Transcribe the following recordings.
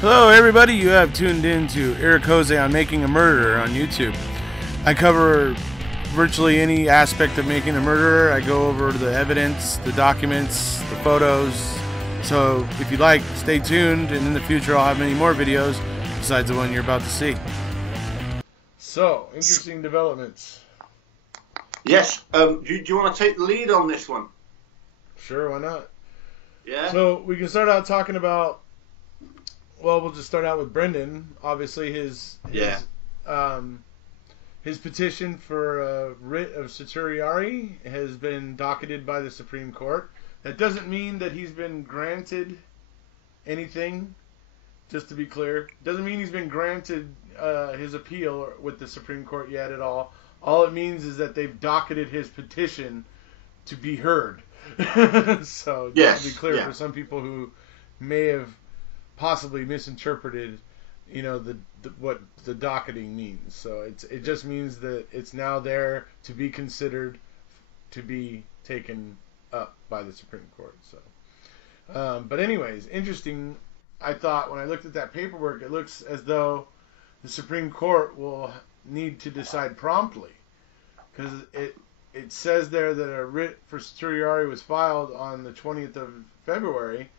Hello everybody, you have tuned in to Eric Jose on Making a Murderer on YouTube. I cover virtually any aspect of making a murderer. I go over the evidence, the documents, the photos. So if you like, stay tuned, and in the future I'll have many more videos besides the one you're about to see. So, interesting developments. Yes, do you want to take the lead on this one? Sure, why not? Yeah. So we can start out talking about, well, we'll just start out with Brendan. Obviously, his petition for a writ of certiorari has been docketed by the Supreme Court. That doesn't mean that he's been granted anything, just to be clear. Doesn't mean he's been granted his appeal with the Supreme Court yet at all. All it means is that they've docketed his petition to be heard. So, just to be clear, for some people who may have possibly misinterpreted, what the docketing means. So it just means that it's now there to be considered, to be taken up by the Supreme Court. So, but anyways, interesting. I thought when I looked at that paperwork, it looks as though the Supreme Court will need to decide promptly, because it says there that a writ for certiorari was filed on the 20th of February,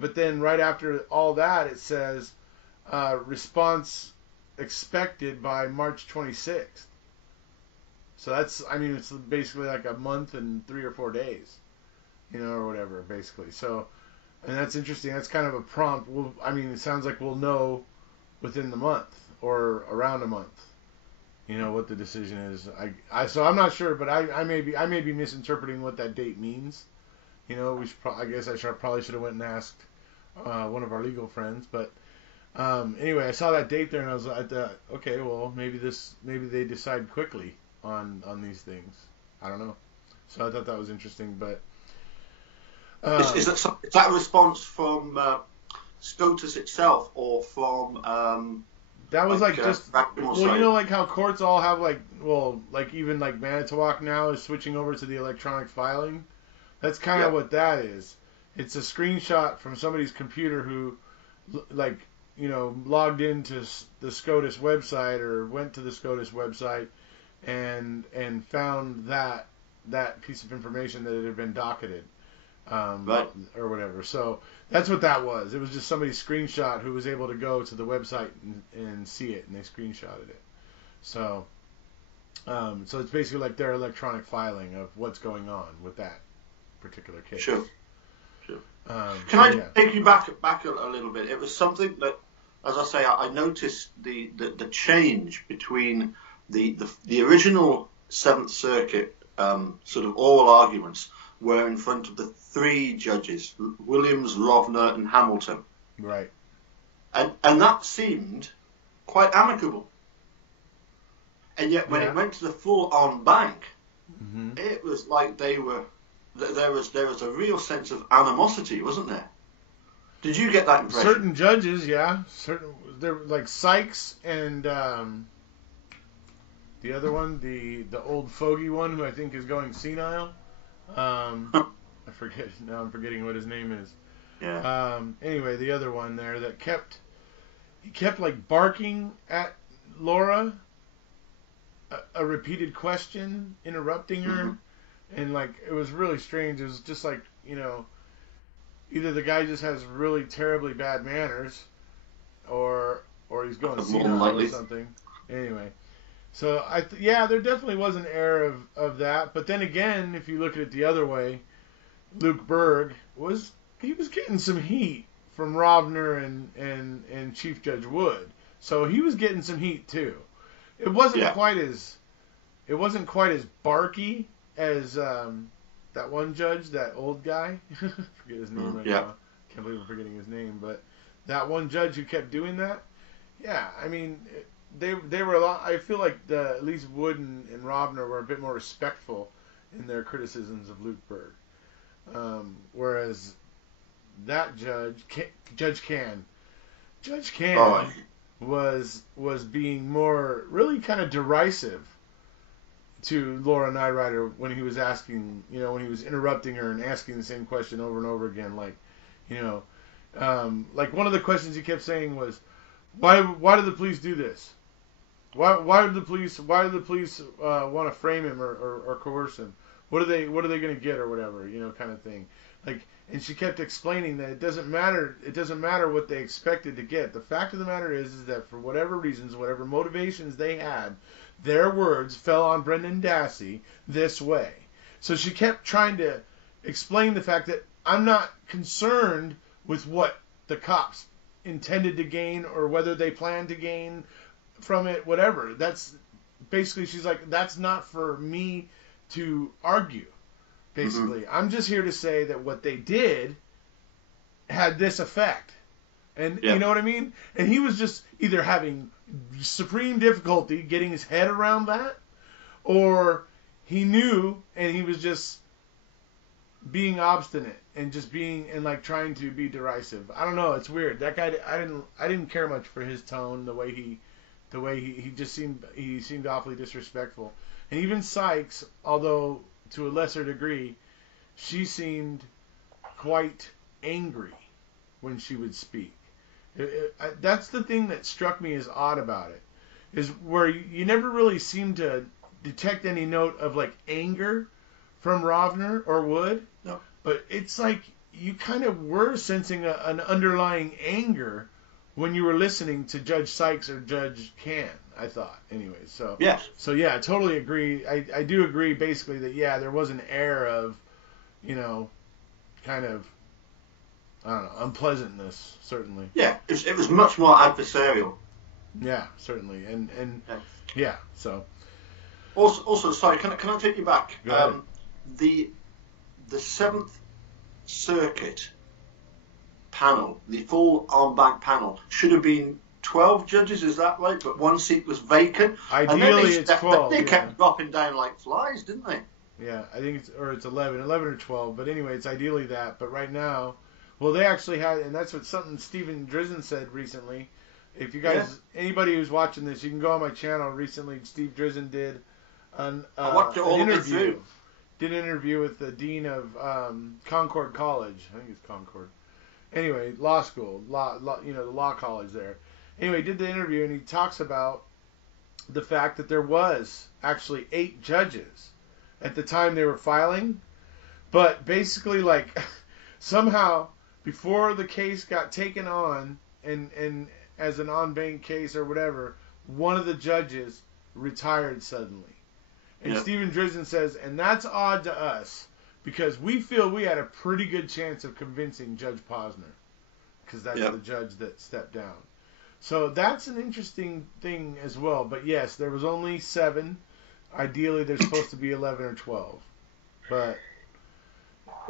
but then right after all that it says response expected by March 26th. So that's, it's basically like a month and 3 or 4 days, or whatever, basically. So, and that's interesting. That's kind of a prompt. It sounds like we'll know within the month or around a month, what the decision is. So I'm not sure, but I may be misinterpreting what that date means. We should probably should have went and asked one of our legal friends, but anyway, I saw that date there and I thought, okay, well, maybe they decide quickly on these things. I don't know. So I thought that was interesting, but is that a response from SCOTUS itself or from that was like how courts all have even Manitowoc now is switching over to the electronic filing. That's kind of what that is. It's a screenshot from somebody's computer who logged into the SCOTUS website or went to the SCOTUS website and found that piece of information that it had been docketed, or whatever. So that's what that was. It was just somebody's screenshot who was able to go to the website and see it, and they screenshotted it. So it's basically like their electronic filing of what's going on with that particular case. Sure. Can I take you back a little bit? It was something that, as I say, I noticed the change between the original Seventh Circuit sort of oral arguments were in front of the 3 judges, Williams, Rovner, and Hamilton. Right. And that seemed quite amicable. And yet when it went to the full en banc, it was like there was a real sense of animosity, wasn't there? Did you get that impression? Certain judges, yeah. They're like Sykes and the other one, the old fogey one who I think is going senile. I forget now. I'm forgetting what his name is. Yeah. Anyway, the other one there that kept barking at Laura, a repeated question, interrupting her, and it was really strange. It was just either the guy just has really terribly bad manners, or he's going senile or something. Anyway. So there definitely was an air of that, but then again, if you look at it the other way, Luke Berg was getting some heat from Rovner and Chief Judge Wood, so he was getting some heat too. It wasn't quite as barky as that one judge, that old guy. I forget his name right now. Can't believe I'm forgetting his name, but that one judge who kept doing that. Yeah, They were a lot. I feel like at least Wood and Rovner were a bit more respectful in their criticisms of Luke Berg, whereas that Judge Can was being more really kind of derisive to Laura Nyrider when he was asking, when he was interrupting her and asking the same question over and over again, Like one of the questions he kept saying was, why did the police do this? Why did the police want to frame him or coerce him? What are they going to get or whatever, kind of thing. Like, and she kept explaining that it doesn't matter what they expected to get. The fact of the matter is that for whatever reasons, whatever motivations they had, their words fell on Brendan Dassey this way. So she kept trying to explain the fact that I'm not concerned with what the cops intended to gain or whether they planned to gain from it, whatever. That's basically, she's like, that's not for me to argue. Basically, I'm just here to say that what they did had this effect. And you know what I mean? And he was just either having supreme difficulty getting his head around that, or he knew and he was just being obstinate and just being and like trying to be derisive. I don't know. It's weird. That guy, I didn't care much for his tone, the way he just seemed awfully disrespectful. And even Sykes, although to a lesser degree, she seemed quite angry when she would speak. That's the thing that struck me as odd about it, is where you never really seem to detect any note of like anger from Rovner or Wood. No. But it's like you kind of were sensing an underlying anger when you were listening to Judge Sykes or Judge Can, I thought. Anyway, so yes. So yeah, I totally agree. I do agree basically that there was an air of, kind of, I don't know, unpleasantness, certainly. Yeah, it was much more adversarial. Yeah, certainly, and so. Also, sorry, can I take you back? Go ahead. The Seventh Circuit panel, the full en banc panel, should have been 12 judges, is that right? But one seat was vacant. Ideally, it's 12. They kept dropping down like flies, didn't they? Yeah, I think it's 11 or 12. But anyway, it's ideally that. But right now, well, they actually had, and that's what something Stephen Drizzen said recently. If you guys, anybody who's watching this, you can go on my channel. Recently, Steve Drizzen did an interview. Did an interview with the dean of Concord College. I think it's Concord. Anyway, law school, the law college there. Anyway, did the interview, and he talks about the fact that there was actually 8 judges at the time they were filing, but basically, like, somehow before the case got taken on and as an en banc case or whatever, one of the judges retired suddenly. And Stephen Drizzen says, and that's odd to us because we feel we had a pretty good chance of convincing Judge Posner because that's the judge that stepped down. So that's an interesting thing as well. But yes, there was only 7. Ideally, there's supposed to be 11 or 12. But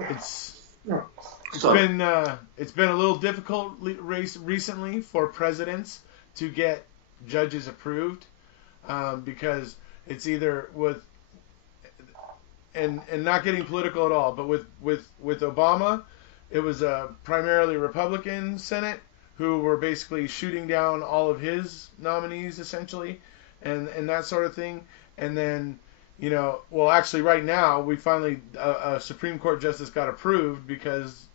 it's been a little difficult recently for presidents to get judges approved because it's either with and not getting political at all, but with Obama, it was a primarily Republican Senate who were basically shooting down all of his nominees essentially, and that sort of thing. And then, actually right now we finally a Supreme Court justice got approved because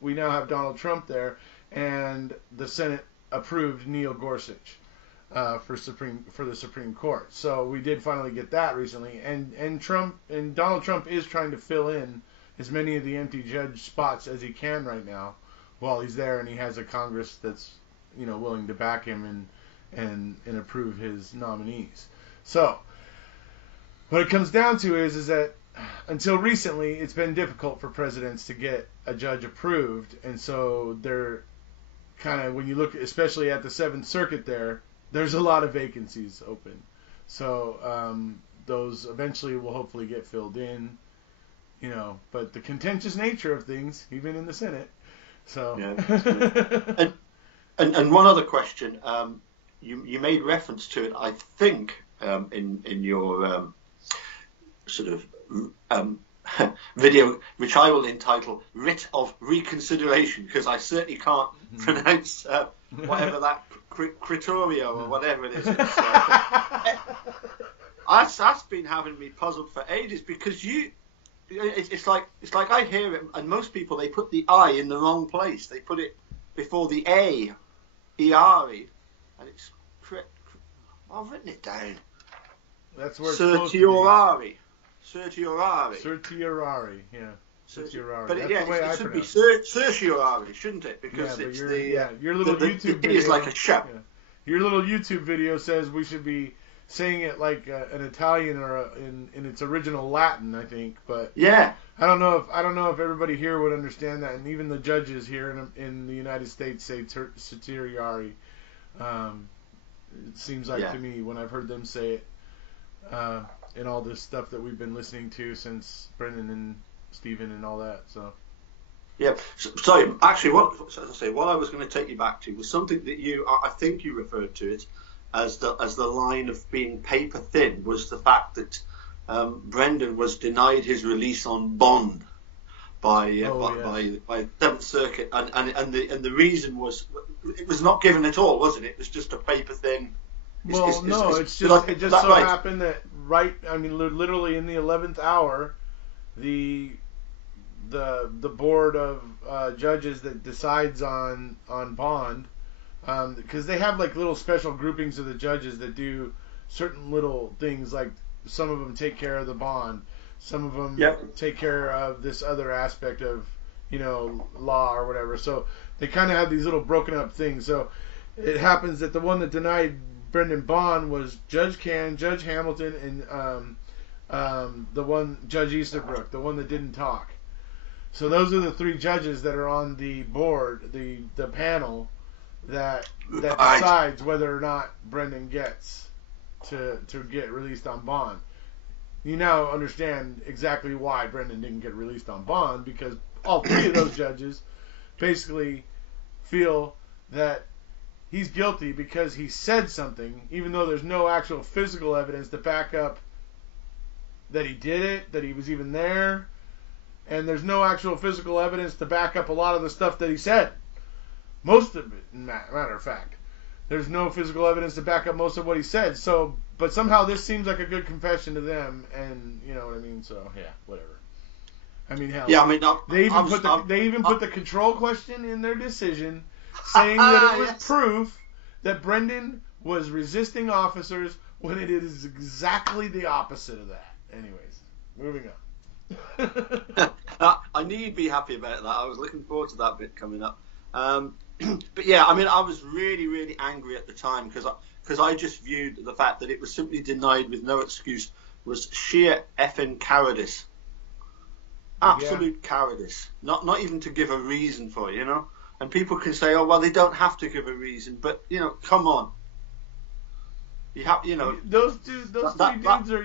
we now have Donald Trump there, and the Senate approved Neil Gorsuch for the Supreme Court. So we did finally get that recently, and Donald Trump is trying to fill in as many of the empty judge spots as he can right now while he's there, and he has a Congress that's willing to back him and approve his nominees. So what it comes down to is that until recently it's been difficult for presidents to get a judge approved, and so they're kind of, when you look especially at the 7th Circuit there's a lot of vacancies open. So those eventually will hopefully get filled in, but the contentious nature of things, even in the Senate. So. Yeah. and one other question, you made reference to it, I think, in your sort of video, which I will entitle "Writ of Reconsideration," because I certainly can't pronounce whatever that criterio or whatever it is. That's been having me puzzled for ages because it's like I hear it, and most people, they put the I in the wrong place. They put it before the A, E-R-E, and it's I've written it down. That's where it's supposed to be. Certiorari, yeah. Certiorari. But it should be certiorari, shouldn't it? Because it's your little YouTube video is like a shout. Yeah. Your little YouTube video says we should be saying it like an Italian or in its original Latin, I think. But yeah, I don't know if everybody here would understand that, and even the judges here in the United States say certiorari. It seems like to me when I've heard them say it, in all this stuff that we've been listening to since Brendan and Stephen and all that. So yeah. So actually, what I was going to take you back to was something that I think you referred to it as the line of being paper thin, was the fact that Brendan was denied his release on bond by Seventh Circuit, and the reason was it was not given at all, wasn't it? It was just a paper thin. It just so happened that literally in the 11th hour, the board of judges that decides on bond, because they have like little special groupings of the judges that do certain little things, like some of them take care of the bond, some of them take care of this other aspect of law or whatever. So they kind of have these little broken up things. So it happens that the one that denied Brendan bond was Judge Can, Judge Hamilton, and the one Judge Easterbrook, the one that didn't talk. So those are the three judges that are on the board, the panel that decides whether or not Brendan gets to get released on bond. You now understand exactly why Brendan didn't get released on bond, because all three of those judges basically feel that he's guilty because he said something, even though there's no actual physical evidence to back up that he did it, that he was even there, and there's no actual physical evidence to back up a lot of the stuff that he said. Most of it, matter of fact. There's no physical evidence to back up most of what he said. So, but somehow this seems like a good confession to them, and you know what I mean. So yeah, whatever. I mean, hell. Yeah, I mean, they even put the control question in their decision, saying that it was proof that Brendan was resisting officers, when it is exactly the opposite of that. Anyways, moving on. I knew you'd be happy about that. I was looking forward to that bit coming up. But yeah, I mean, I was really, really angry at the time because I just viewed the fact that it was simply denied with no excuse was sheer effing cowardice. Absolute cowardice. Not even to give a reason for it, And people can say, oh, well, they don't have to give a reason, but come on. You have, those three dudes are.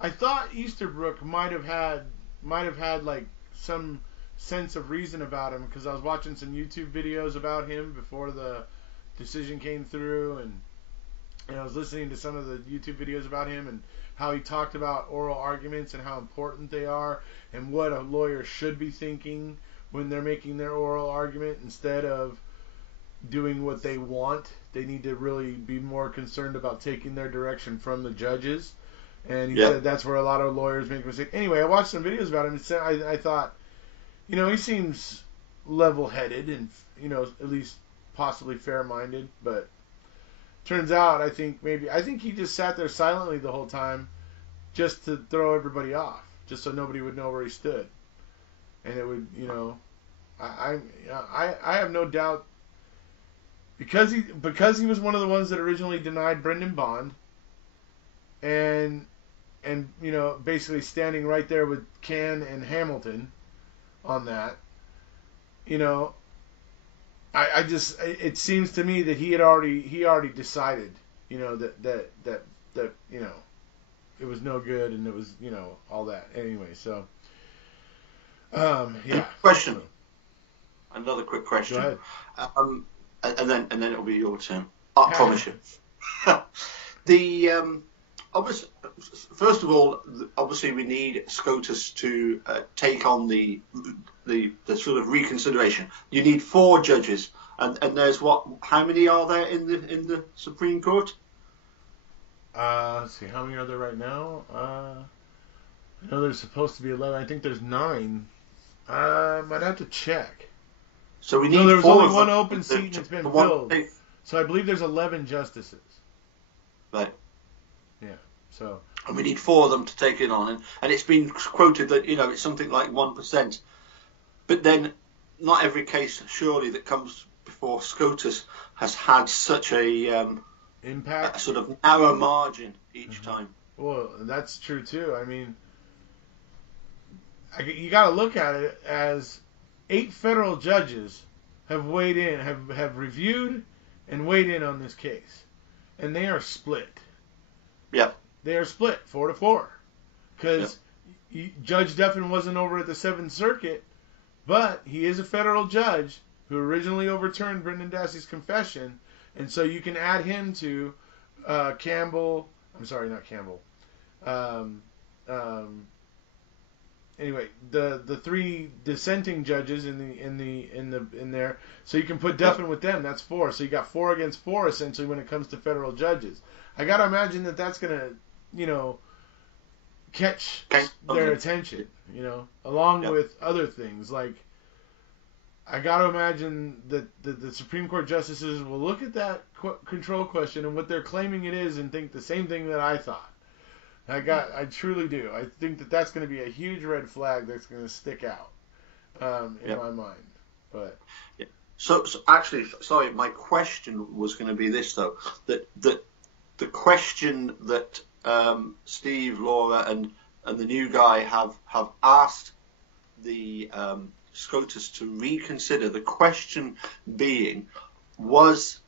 I thought Easterbrook might have had like some sense of reason about him, because I was watching some YouTube videos about him before the decision came through, and I was listening to some of the YouTube videos about him and how he talked about oral arguments and how important they are and what a lawyer should be thinking when they're making their oral argument instead of doing what they want. They need to really be more concerned about taking their direction from the judges. And he said that's where a lot of lawyers make mistakes. Anyway, I watched some videos about him, and I thought, he seems level-headed and, at least possibly fair-minded. But turns out, I think he just sat there silently the whole time just to throw everybody off, just so nobody would know where he stood. And it would, I have no doubt, because he was one of the ones that originally denied Brendan bond, and basically standing right there with Can and Hamilton on that, it seems to me that he already decided, that it was no good, and it was, all that. Anyway, so yeah. Question. Another quick question. Go ahead. And then it'll be your turn. I promise you. First of all, obviously we need SCOTUS to take on the sort of reconsideration. You need 4 judges, and there's how many are there in the Supreme Court? Let's see, how many are there right now? I know there's supposed to be 11. I think there's 9. I'd have to check. So we need no, there was four only of one them open seat and it's been filled. So I believe there's 11 justices. Right. Yeah. So. And we need 4 of them to take it on, and it's been quoted that it's something like 1%. But then, not every case surely that comes before SCOTUS has had such a impact, a sort of narrow margin each time. Well, that's true too. I mean, you got to look at it as 8 federal judges have weighed in, have reviewed and weighed in on this case, and they are split. Yeah, they are split 4-4 because Judge Duffin wasn't over at the 7th Circuit, but he is a federal judge who originally overturned Brendan Dassey's confession, and so you can add him to Campbell. I'm sorry, not Campbell. Anyway, the 3 dissenting judges in there, so you can put Duffin with them. That's 4. So you got 4 against 4 essentially when it comes to federal judges. I gotta imagine that's gonna, catch their attention, along with other things. Like, I gotta imagine that the Supreme Court justices will look at that control question and what they're claiming it is and think the same thing that I thought. I truly do. I think that's going to be a huge red flag that's going to stick out in my mind. But so actually, sorry, my question was going to be this though: that the question that Steve, Laura, and the new guy have asked the SCOTUS to reconsider. The question being, was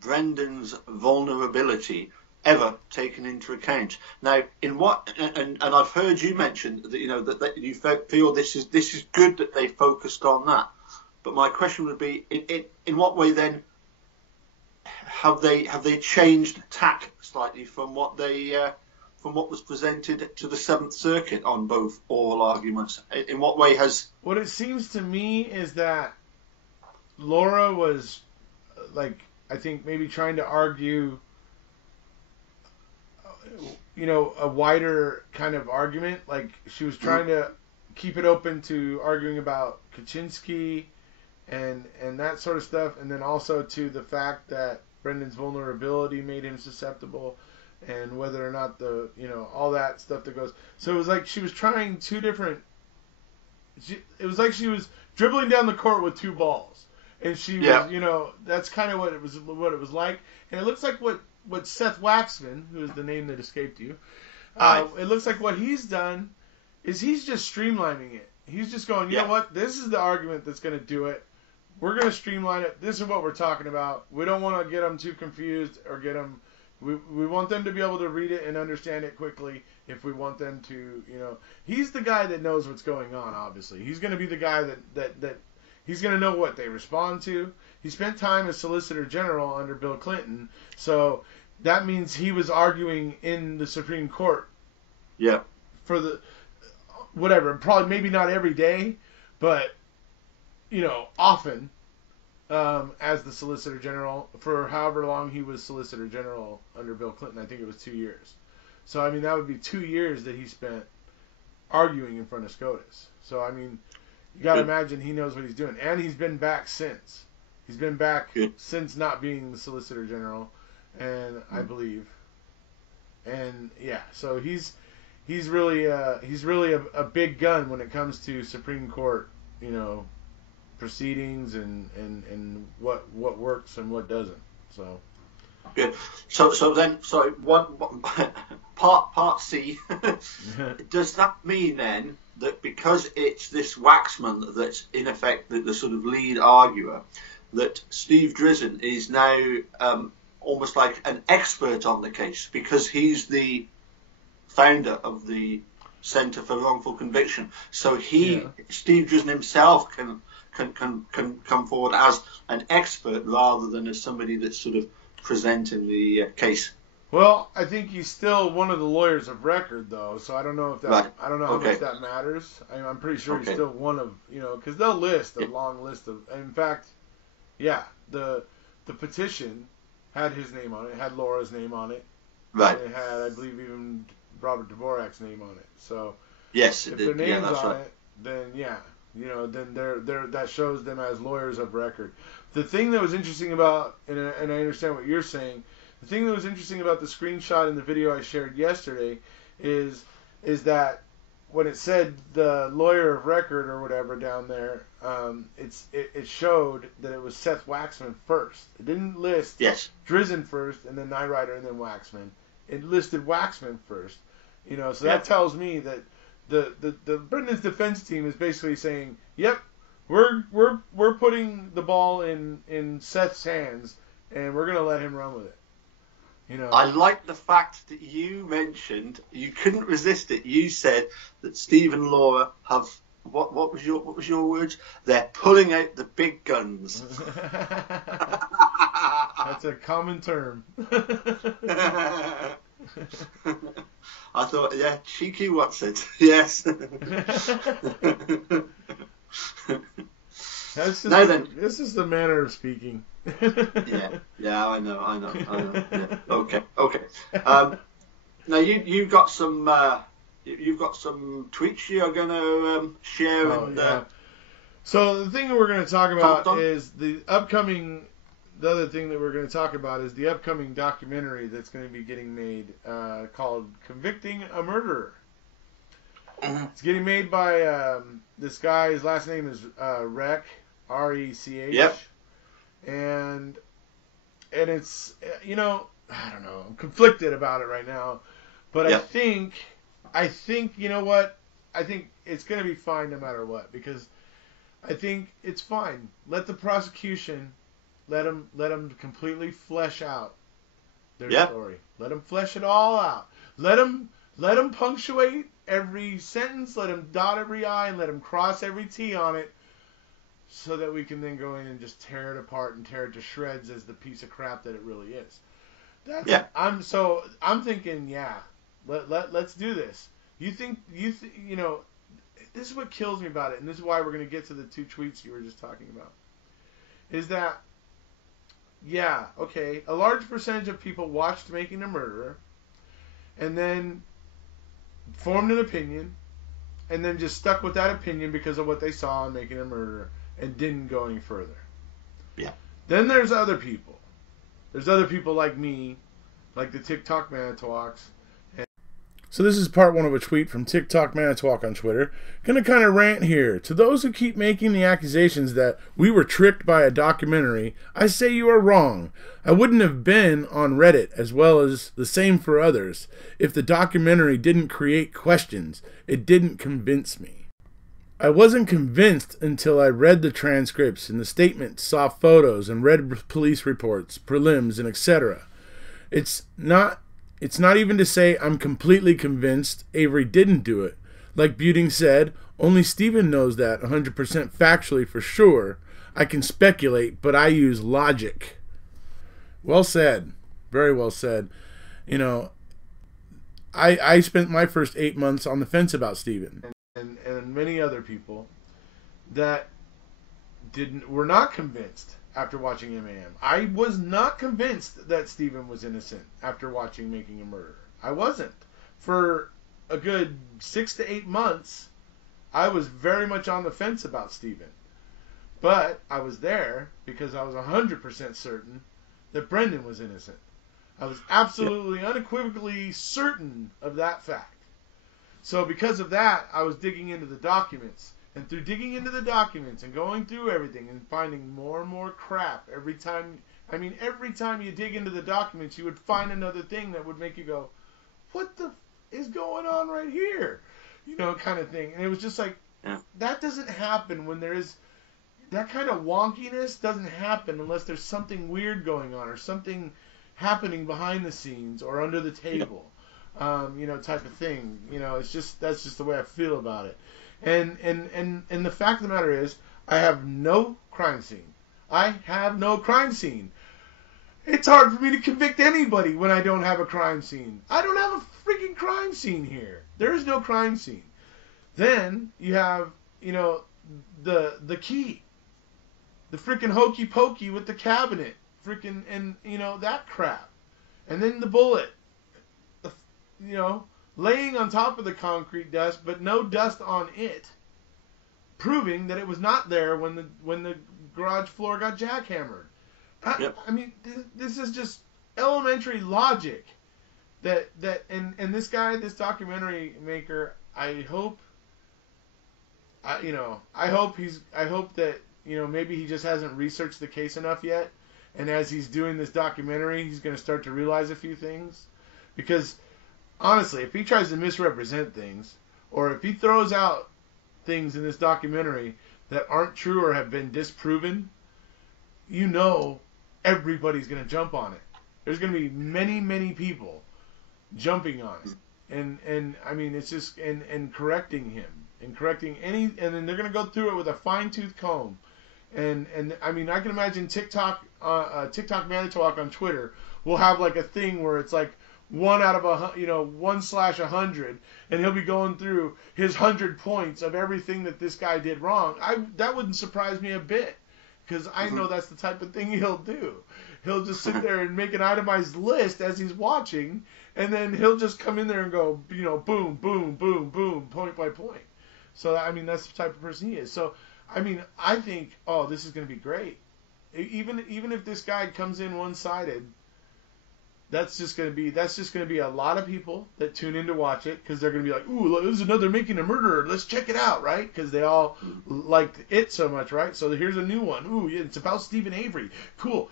Brendan's vulnerability ever taken into account? Now, in what, and I've heard you mention that that you feel this is good that they focused on that. But my question would be, in what way then have they changed tack slightly from what was presented to the 7th Circuit on both oral arguments? In what way has... What it seems to me is that Laura was, I think maybe trying to argue, a wider kind of argument. Like, she was trying to keep it open to arguing about Kaczynski and that sort of stuff, and then also to the fact that Brendan's vulnerability made him susceptible, and whether or not all that stuff that goes. So it was like she was trying 2 different. It was like she was dribbling down the court with 2 balls, and she was, that's kind of what it was like. And it looks like what Seth Waxman, who is the name that escaped you, it looks like what he's done is he's just streamlining it. He's just going, you know what, this is the argument that's going to do it. We're going to streamline it. This is what we're talking about. We don't want to get them too confused or get them. We want them to be able to read it and understand it quickly. If we want them to, he's the guy that knows what's going on. Obviously, he's going to be the guy that he's going to know what they respond to. He spent time as Solicitor General under Bill Clinton, so that means he was arguing in the Supreme Court. Yeah. For the whatever, probably maybe not every day, but often. As the Solicitor General for however long he was Solicitor General under Bill Clinton. I think it was 2 years. So, I mean, that would be 2 years that he spent arguing in front of SCOTUS. So, I mean, you got to imagine he knows what he's doing. And he's been back since. He's been back since not being the Solicitor General, and I believe. And, yeah, so he's really a big gun when it comes to Supreme Court, proceedings and what works and what doesn't. So good. So then, sorry, one part C. Does that mean then that because it's this Waxman that's in effect the sort of lead arguer, that Steve Drizin is now almost like an expert on the case because he's the founder of the Centre for Wrongful Conviction? So Steve Drizin himself can come forward as an expert rather than as somebody that's sort of presenting the case. Well, I think he's still one of the lawyers of record, though. So I don't know if that. Right. I don't know how much that matters. I'm pretty sure he's still one of because they'll list a long list of. In fact, the petition had his name on it. It had Laura's name on it. Right. And it had, I believe, even Robert Dvorak's name on it. So yes, if their name's on it, then then that shows them as lawyers of record. The thing that was interesting about, and I understand what you're saying, the thing that was interesting about the screenshot in the video I shared yesterday is that when it said the lawyer of record or whatever down there, it showed that it was Seth Waxman first. It didn't list Drizzen first and then Knight Rider and then Waxman. It listed Waxman first. So that tells me that the Brendan's defense team is basically saying, "Yep, we're putting the ball in Seth's hands, and we're gonna let him run with it." I like the fact that you mentioned, you couldn't resist it. You said that Steve and Laura have what was your words? They're pulling out the big guns. That's a common term. I thought, cheeky Watson. Yes. This is the manner of speaking. yeah, I know. Yeah. Okay. Now you've got some tweets you're gonna share. So the thing that we're going to talk about is the other thing that we're going to talk about is the upcoming documentary that's going to be getting made called "Convicting a Murderer." It's getting made by this guy. His last name is Rech, R-E-C-H. Yep. And it's, I don't know, I'm conflicted about it right now. But I think, you know what? I think it's going to be fine no matter what, because I think it's fine. Let the prosecution, let them completely flesh out their story. Let them flesh it all out. Let them punctuate every sentence. Let them dot every I and let them cross every T on it, so that we can then go in and just tear it apart and tear it to shreds as the piece of crap that it really is. I'm thinking, let's do this. This is what kills me about it, and this is why we're going to get to the two tweets you were just talking about. Is that, a large percentage of people watched Making a Murderer, and then formed an opinion, and then just stuck with that opinion because of what they saw on Making a Murderer, and didn't go any further. Yeah. Then there's other people. There's other people like me, like the TikTok Manitowocks. So this is part one of a tweet from TikTok Manitowoc on Twitter. Gonna kind of rant here. To those who keep making the accusations that we were tricked by a documentary, I say you are wrong. I wouldn't have been on Reddit, as well as the same for others, if the documentary didn't create questions. It didn't convince me. I wasn't convinced until I read the transcripts and the statements, saw photos, and read police reports, prelims, and etc. It's not even to say I'm completely convinced Avery didn't do it. Like Buting said, only Stephen knows that 100% factually for sure. I can speculate, but I use logic. Well said. Very well said. I spent my first 8 months on the fence about Stephen. And many other people that were not convinced after watching MAM. I was not convinced that Stephen was innocent after watching Making a Murderer. I wasn't. For a good 6 to 8 months, I was very much on the fence about Stephen. But I was there because I was 100% certain that Brendan was innocent. I was absolutely, unequivocally certain of that fact. So because of that, I was digging into the documents. And through digging into the documents and going through everything and finding more and more crap every time you dig into the documents, you would find another thing that would make you go, what the is going on right here? Kind of thing. And it was just like, that doesn't happen when there is, that kind of wonkiness doesn't happen unless there's something weird going on or something happening behind the scenes or under the table. Type of thing. That's just the way I feel about it. And the fact of the matter is, I have no crime scene. It's hard for me to convict anybody when I don't have a crime scene. I don't have a freaking crime scene here. There is no crime scene. Then you have, the key. The freaking hokey pokey with the cabinet. Freaking, and, that crap. And then the bullet. Laying on top of the concrete dust, but no dust on it. proving that it was not there when the garage floor got jackhammered. I mean, this is just elementary logic. And this guy, this documentary maker, I hope that, maybe he just hasn't researched the case enough yet. And as he's doing this documentary, he's going to start to realize a few things. Because, honestly, if he tries to misrepresent things, or if he throws out things in this documentary that aren't true or have been disproven, everybody's going to jump on it. There's going to be many, many people jumping on it. And I mean, it's just, and correcting him. And correcting and then they're going to go through it with a fine-tooth comb. And I mean, I can imagine TikTok Manitowoc on Twitter will have like a thing where it's like 1/100, and he'll be going through his 100 points of everything that this guy did wrong. That wouldn't surprise me a bit, because I know that's the type of thing he'll do. He'll just sit there and make an itemized list as he's watching, and then he'll just come in there and go, boom, boom, boom, boom, point by point. So I mean, that's the type of person he is. So I mean, I think, this is going to be great. Even if this guy comes in one-sided, that's just going to be a lot of people that tune in to watch it, because they're going to be like, ooh, there's another Making a Murderer. Let's check it out, right? Because they all liked it so much, right? So here's a new one. Ooh, yeah, it's about Stephen Avery. Cool.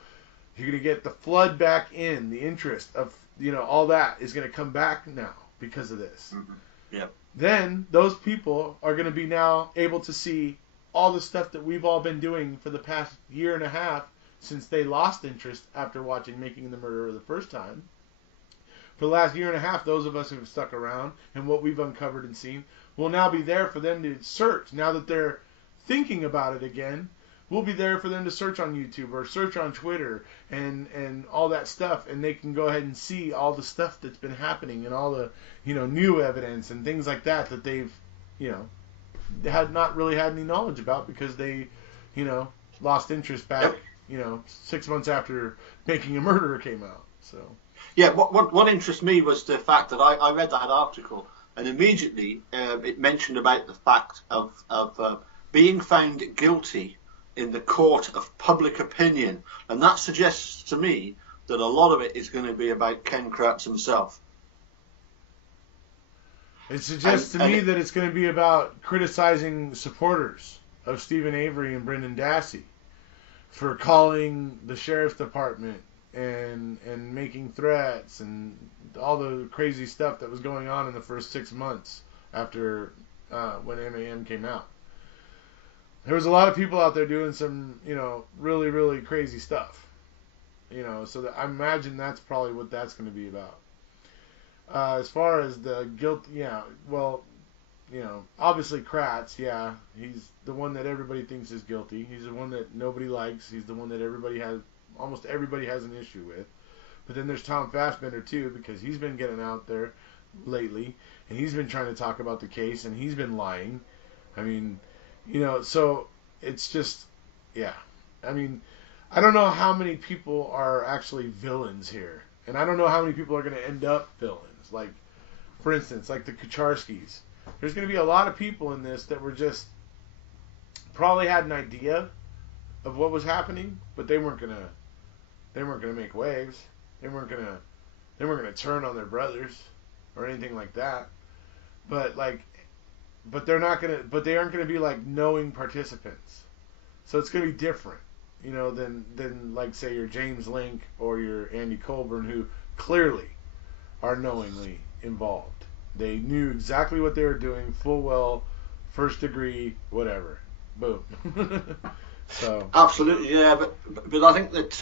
You're going to get the flood back in, the interest of, all that is going to come back now because of this. Mm-hmm. Yep. Then those people are going to be now able to see all the stuff that we've all been doing for the past year and a half since they lost interest after watching Making the Murderer the first time. For the last year and a half, those of us who have stuck around and what we've uncovered and seen will now be there for them to search. Now that they're thinking about it again, we'll be there for them to search on YouTube or search on Twitter and all that stuff, and they can go ahead and see all the stuff that's been happening and all the new evidence and things like that they've they had not really had any knowledge about, because they lost interest back 6 months after Making a Murderer came out. So yeah, what interests me was the fact that I read that article, and immediately it mentioned about the fact of being found guilty in the court of public opinion, and that suggests to me that a lot of it is going to be about Ken Kratz himself. It suggests to me that it's going to be about criticizing supporters of Stephen Avery and Brendan Dassey for calling the sheriff's department and making threats and all the crazy stuff that was going on in the first 6 months after when MAM came out. There was a lot of people out there doing some, really, really crazy stuff. So that I imagine that's probably what that's going to be about. As far as the guilt, obviously Kratz, he's the one that everybody thinks is guilty. He's the one that nobody likes. He's the one that almost everybody has an issue with. But then there's Tom Fassbender too, because he's been getting out there lately, and he's been trying to talk about the case, and he's been lying. I mean, so it's just, I mean, I don't know how many people are actually villains here, and I don't know how many people are going to end up villains. Like, for instance, like the Kucharskis. There's going to be a lot of people in this that were just probably had an idea of what was happening, but they weren't gonna make waves. They weren't gonna turn on their brothers or anything like that. But they aren't gonna be like knowing participants. So it's gonna be different, than like say your James Link or your Andy Colburn, who clearly are knowingly involved. They knew exactly what they were doing, full well, first degree, whatever. Boom. So absolutely, yeah. But I think that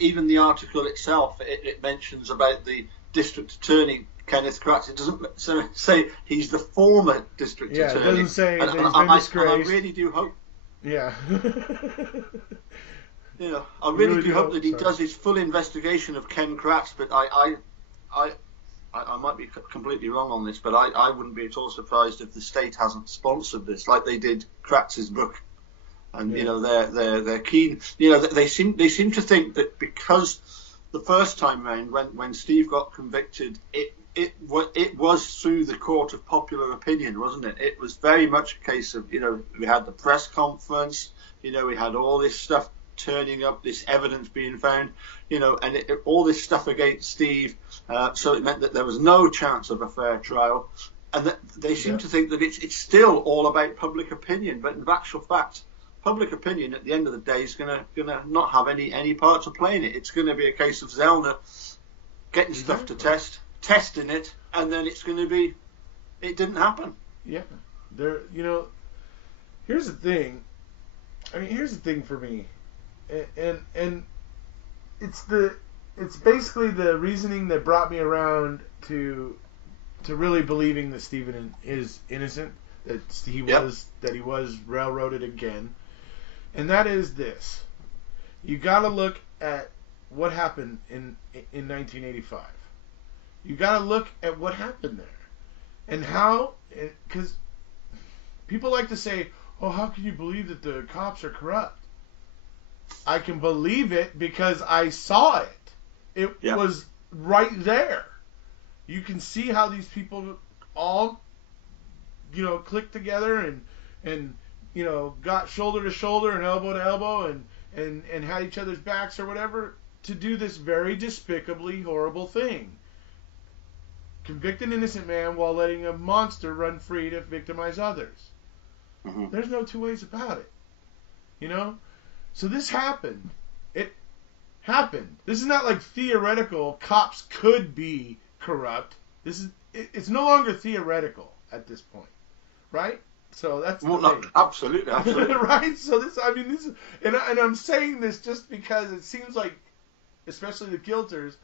even the article itself, it mentions about the district attorney Kenneth Kratz. It doesn't say he's the former district attorney. Yeah, it doesn't say that he's been disgraced. And I really do hope. Yeah. I really do hope that he does his full investigation of Ken Kratz. But I might be completely wrong on this, but I wouldn't be at all surprised if the state hasn't sponsored this, like they did Kratz's book. And they're keen. They seem to think that because the first time round, when Steve got convicted, it it was through the court of popular opinion, wasn't it? It was very much a case of, we had the press conference, we had all this stuff turning up, this evidence being found, and all this stuff against Steve. So it meant that there was no chance of a fair trial. And that they seem to think that it's still all about public opinion. But in actual fact, public opinion at the end of the day is gonna not have any part to play in it. It's going to be a case of Zellner getting stuff to testing it, and then it's going to be, it didn't happen. Yeah. Here's the thing. Here's the thing for me. And it's basically the reasoning that brought me around to really believing that Stephen is innocent, that he was railroaded again, and that is this: you got to look at what happened in 1985. You got to look at what happened there, and how, because people like to say, "Oh, how can you believe that the cops are corrupt?" I can believe it because I saw it. It was right there. You can see how these people all, clicked together and got shoulder to shoulder and elbow to elbow and had each other's backs or whatever to do this very despicably horrible thing. Convict an innocent man while letting a monster run free to victimize others. Mm-hmm. There's no two ways about it. So this happened. It happened. This is not like theoretical. Cops could be corrupt. It's no longer theoretical at this point, right? So that's the thing. Absolutely. Right. So this, and I'm saying this just because it seems like, especially the guilters,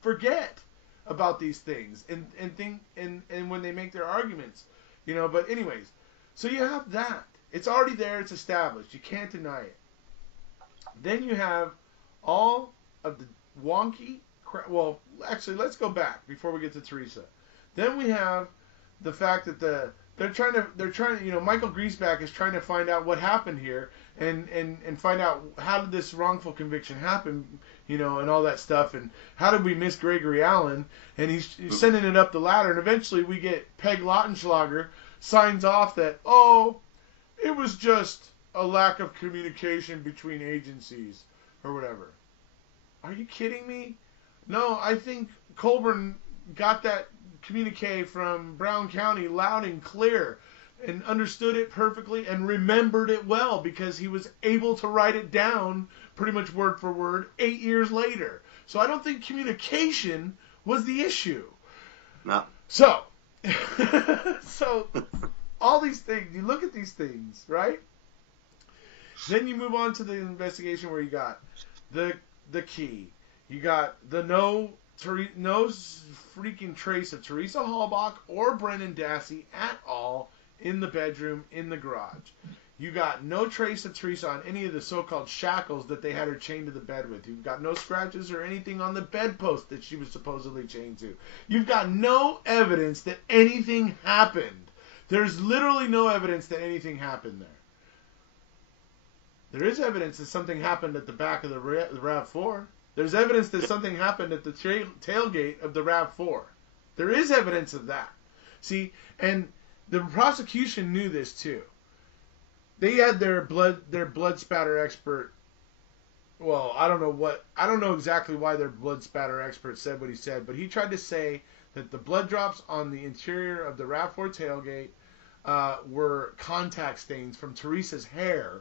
forget about these things and think and when they make their arguments, But anyways, so you have that. It's already there. It's established. You can't deny it. Then you have all of the wonky crap. Well, actually, let's go back before we get to Teresa. Then we have the fact that they're trying to, Michael Griesbach is trying to find out what happened here and find out how did this wrongful conviction happen, and all that stuff, and how did we miss Gregory Allen, and he's sending it up the ladder, and eventually we get Peg Lautenschlager signs off that, it was just a lack of communication between agencies or whatever. Are you kidding me? No, I think Colburn got that communique from Brown County loud and clear and understood it perfectly and remembered it well because he was able to write it down pretty much word for word 8 years later. So I don't think communication was the issue. No. So all these things, you look at these things, right? Then you move on to the investigation where you got the key. You got the no freaking trace of Teresa Halbach or Brendan Dassey at all in the bedroom, in the garage. You got no trace of Teresa on any of the so-called shackles that they had her chained to the bed with. You've got no scratches or anything on the bedpost that she was supposedly chained to. You've got no evidence that anything happened. There's literally no evidence that anything happened there. There is evidence that something happened at the back of the RAV4. There's evidence that something happened at the tailgate of the RAV4. There is evidence of that. See, and the prosecution knew this too. They had their blood spatter expert. Well, I don't know exactly why their blood spatter expert said what he said, but he tried to say that the blood drops on the interior of the RAV4 tailgate were contact stains from Teresa's hair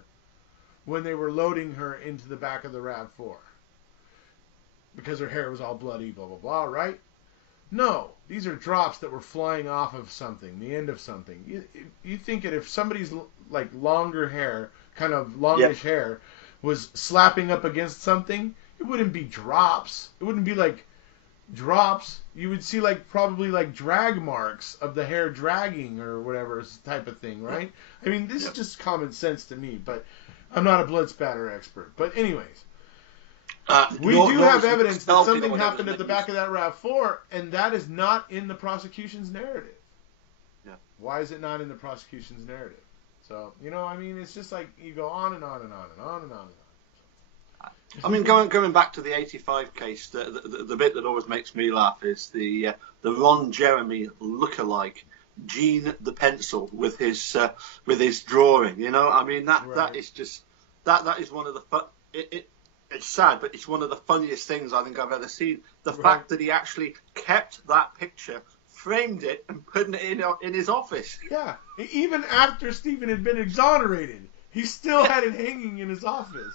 when they were loading her into the back of the RAV4. Because her hair was all bloody, blah, blah, blah, right? No, these are drops that were flying off of something, the end of something. You think that if somebody's like longer hair, kind of longish hair, was slapping up against something, it wouldn't be drops. It wouldn't be like drops. You would see like probably like drag marks of the hair dragging or whatever type of thing, right? I mean, this is just common sense to me, but I'm not a blood spatter expert. But anyways, we do have evidence that something happened at the back of that RAV4, and that is not in the prosecution's narrative. Yeah. Why is it not in the prosecution's narrative? So, it's just like you go on and on and on and on and on and on. I mean, going back to the '85 case, the bit that always makes me laugh is the Ron Jeremy lookalike Gene the Pencil with his drawing. You know, I mean that is just that is one of the it's sad, but it's one of the funniest things I think I've ever seen. The fact that he actually kept that picture, framed it, and put it in his office. Yeah, even after Stephen had been exonerated, he still had it hanging in his office.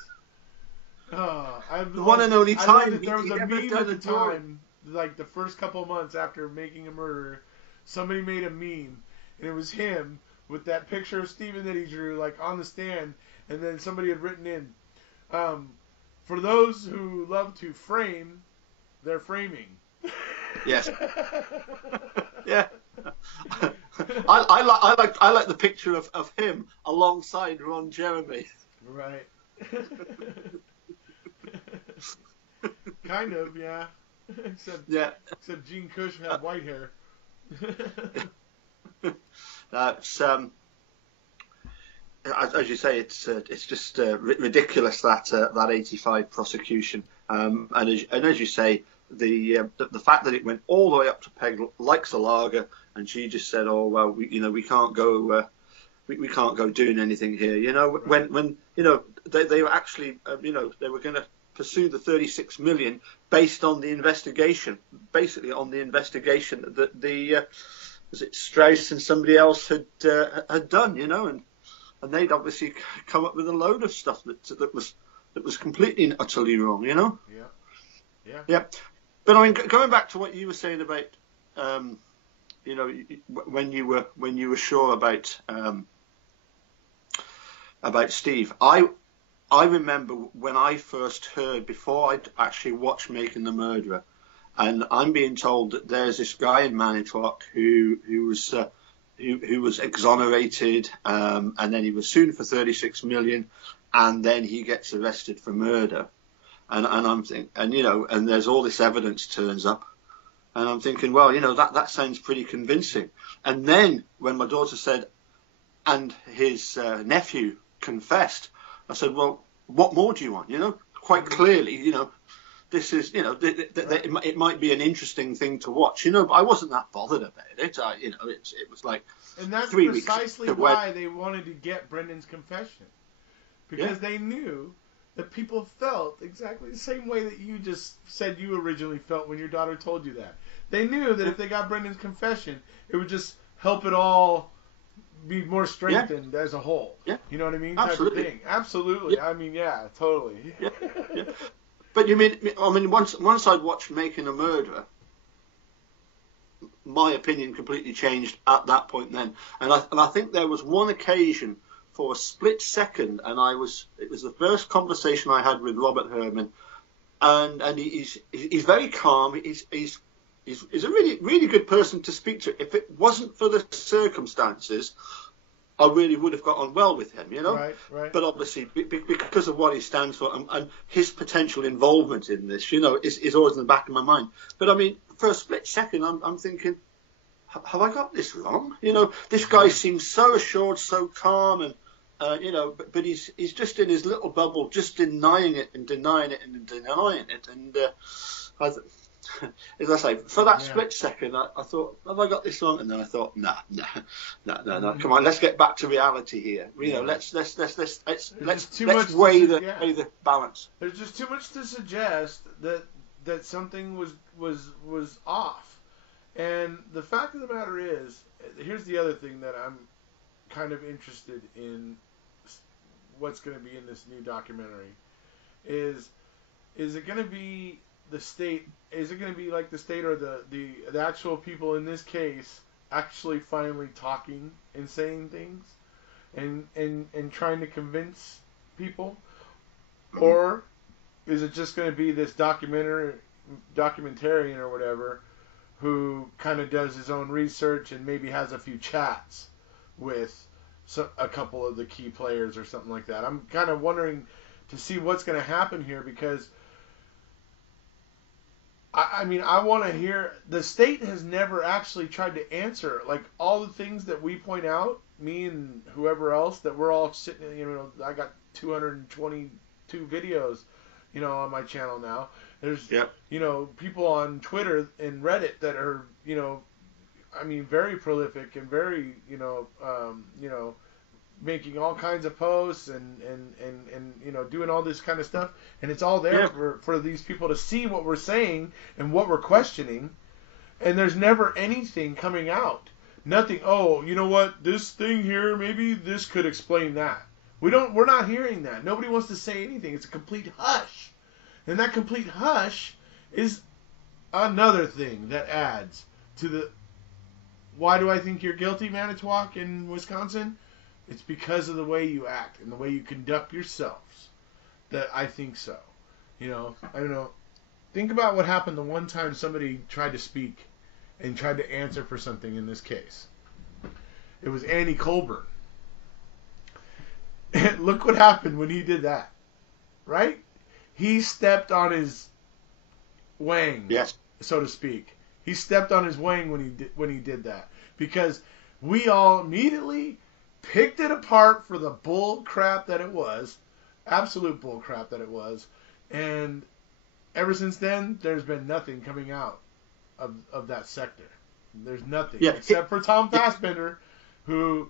The one and only time there was a meme at the time, like the first couple of months after making a murder, somebody made a meme, and it was him with that picture of Stephen that he drew, like on the stand, and then somebody had written in, for those who love to frame, they're framing. Yes. Yeah. I like the picture of him alongside Ron Jeremy. Right. Kind of, yeah. Except Gene Cush had white hair. That's as you say, it's just ridiculous that '85 prosecution, and as you say, the fact that it went all the way up to Peg likes a lager, and she just said, oh well, we can't go. We can't go doing anything here, you know. Right. When they were actually, they were going to pursue the 36 million based on the investigation, basically on the investigation that was it Strauss and somebody else had done, you know, and they'd obviously come up with a load of stuff that was completely and utterly wrong, you know. Yeah. But I mean, going back to what you were saying about, when you were sure about Steve, I remember when I first heard, before I'd actually watched Making the Murderer, and I'm being told that there's this guy in Manitowoc who was exonerated, and then he was sued for 36 million, and then he gets arrested for murder, and I'm thinking, and there's all this evidence turns up, and I'm thinking, well, that sounds pretty convincing. And then when my daughter said, and his nephew confessed, I said, well, what more do you want? Quite clearly, this is, it might be an interesting thing to watch, but I wasn't that bothered about it. It was like, and that's 3 weeks precisely why they wanted to get Brendan's confession, because they knew that people felt exactly the same way that you just said you originally felt when your daughter told you that. They knew that if they got Brendan's confession, it would just help it all be more strengthened as a whole. Yeah. You know what I mean? Absolutely. Type of thing. Absolutely. Yeah. I mean, yeah, totally. Yeah. But once I'd watched Making a Murderer, my opinion completely changed at that point then. And I think there was one occasion for a split second, and it was the first conversation I had with Robert Herman, and he's very calm. He's a really, really good person to speak to. If it wasn't for the circumstances, I really would have got on well with him, Right. But obviously, because of what he stands for and his potential involvement in this, is always in the back of my mind. But I mean, for a split second, I'm thinking, have I got this wrong? This guy seems so assured, so calm, and but he's just in his little bubble, just denying it and denying it and denying it, and as I say, for that split second, I thought, have I got this wrong? And then I thought, no. Come on, let's get back to reality here. Let's weigh the balance. There's just too much to suggest that something was off. And the fact of the matter is, here's the other thing that I'm kind of interested in, what's going to be in this new documentary, is it going to be the state? Is it going to be like the state, or the actual people in this case actually finally talking and saying things and trying to convince people? Or is it just going to be this documentarian or whatever who kind of does his own research and maybe has a few chats with a couple of the key players or something like that? I'm kind of wondering to see what's going to happen here, because I mean, I want to hear. The state has never actually tried to answer, like, all the things that we point out, me and whoever else, that we're all sitting, I got 222 videos, on my channel now. There's, Yep. People on Twitter and Reddit that are, very prolific and very, making all kinds of posts and doing all this kind of stuff. And it's all there for these people to see what we're saying and what we're questioning. And there's never anything coming out. Nothing. Oh, you know what? This thing here, maybe this could explain that. We're not hearing that. Nobody wants to say anything. It's a complete hush. And that complete hush is another thing that adds to the, why do I think you're guilty, Manitowoc in Wisconsin? It's because of the way you act and the way you conduct yourselves that I think so. I don't know. Think about what happened the one time somebody tried to speak and tried to answer for something in this case. It was Andy Colburn. And look what happened when he did that. Right? He stepped on his wang, so to speak. He stepped on his wang when he did that. Because we all immediately picked it apart for the bull crap that it was. Absolute bull crap that it was. And ever since then, there's been nothing coming out of that sector. There's nothing except for Tom Fassbender, who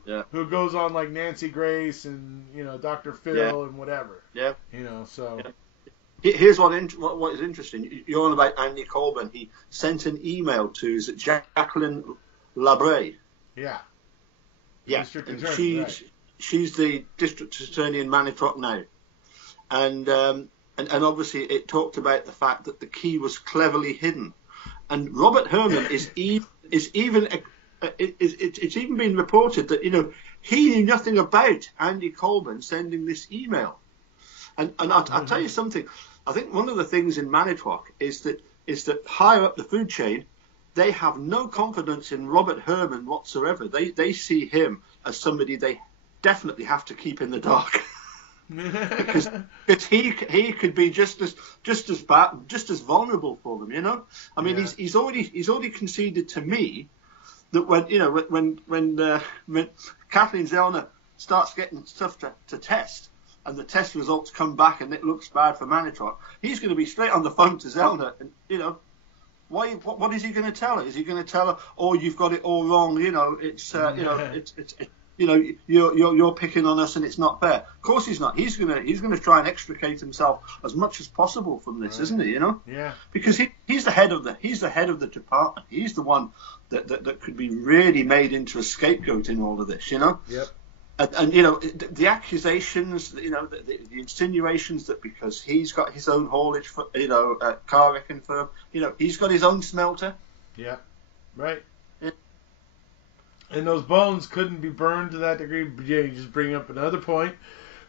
goes on like Nancy Grace and Dr. Phil and whatever. Yeah. So. Yeah. Here's what is interesting. You're on about Andy Colburn. He sent an email to Jacqueline Labre. Yeah. Yeah. And she's the district attorney in Manitowoc now, and obviously it talked about the fact that the key was cleverly hidden. And Robert Herman it's even been reported that he knew nothing about Andy Colburn sending this email. And I'll tell you something. I think one of the things in Manitowoc is that higher up the food chain, they have no confidence in Robert Herman whatsoever. They see him as somebody they definitely have to keep in the dark. because he could be just as bad, just as vulnerable for them, I mean, he's already conceded to me that when Kathleen Zellner starts getting stuff to test, and the test results come back and it looks bad for Manitowoc, he's going to be straight on the phone to Zellner, and what is he going to tell her? Is he going to tell her, "Oh, you've got it all wrong. You're picking on us and it's not fair"? Of course he's not. He's gonna try and extricate himself as much as possible from this, isn't he? Yeah. Because he's the head of the department. He's the one that could be really made into a scapegoat in all of this. Yep. And the accusations, the insinuations that because he's got his own haulage, car wrecking firm, he's got his own smelter. Yeah. Right. And those bones couldn't be burned to that degree. Yeah, you just bring up another point.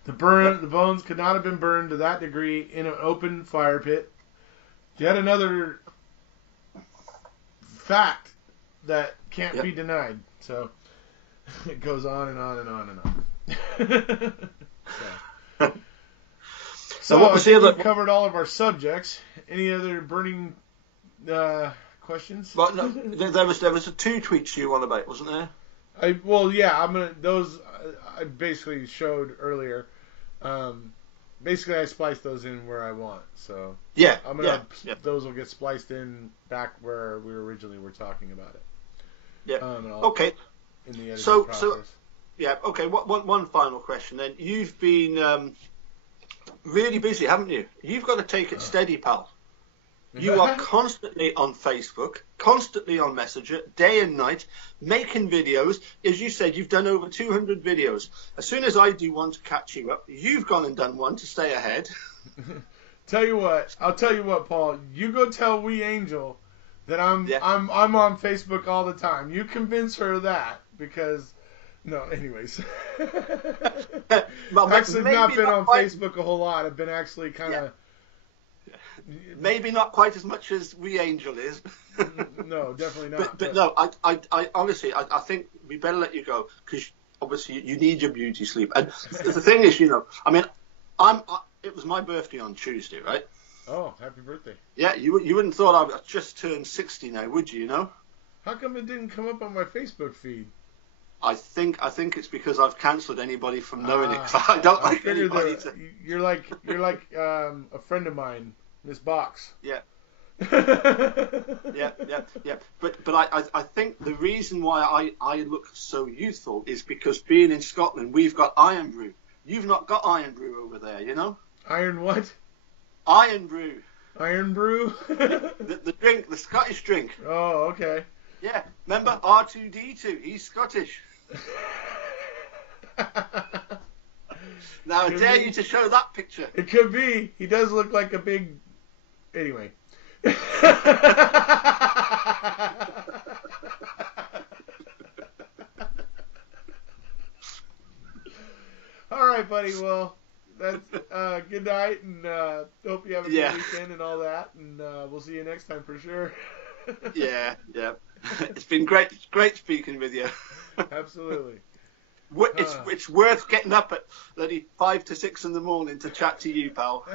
The bones could not have been burned to that degree in an open fire pit. Yet another fact that can't be denied. So it goes on and on and on and on. So I think we've covered all of our subjects. Any other burning questions? Well, no, there was a 2 tweets you on about, wasn't there? I basically showed earlier. Basically, I spliced those in where I want. So those will get spliced in back where we originally were talking about it. Yeah. Okay. In the editing process. Yeah. Okay. One final question then. You've been really busy, haven't you? You've got to take it steady, pal. You are constantly on Facebook, constantly on Messenger, day and night, making videos. As you said, you've done over 200 videos. As soon as I do one to catch you up, you've gone and done one to stay ahead. I'll tell you what, Paul. You go tell Wee Angel that I'm on Facebook all the time. You convince her of that because. No, anyways. Well, actually, not been on Facebook a whole lot. I've been actually kind of. Maybe not quite as much as Wee Angel is. No, definitely not. But no, I honestly, I think we better let you go because obviously you need your beauty sleep. And the thing is, I mean, it was my birthday on Tuesday, right? Oh, happy birthday! Yeah, you wouldn't thought I've just turned 60 now, would you? How come it didn't come up on my Facebook feed? I think it's because I've cancelled anybody from knowing it. Cause I don't like anybody to. You're like a friend of mine, Miss Box. Yeah. yeah. But I think the reason why I look so youthful is because being in Scotland, we've got Iron Brew. You've not got Iron Brew over there, you know. Iron what? Iron Brew. Iron Brew. the drink, the Scottish drink. Oh, okay. Yeah, remember R2D2? He's Scottish. Now I dare you to show that picture. It could be. He does look like a big. Anyway. All right, buddy. Well, that's good night, and hope you have a good weekend and all that. And we'll see you next time for sure. Yeah. It's been great speaking with you. Absolutely. It's worth getting up at 5 to 6 in the morning to chat to you, pal.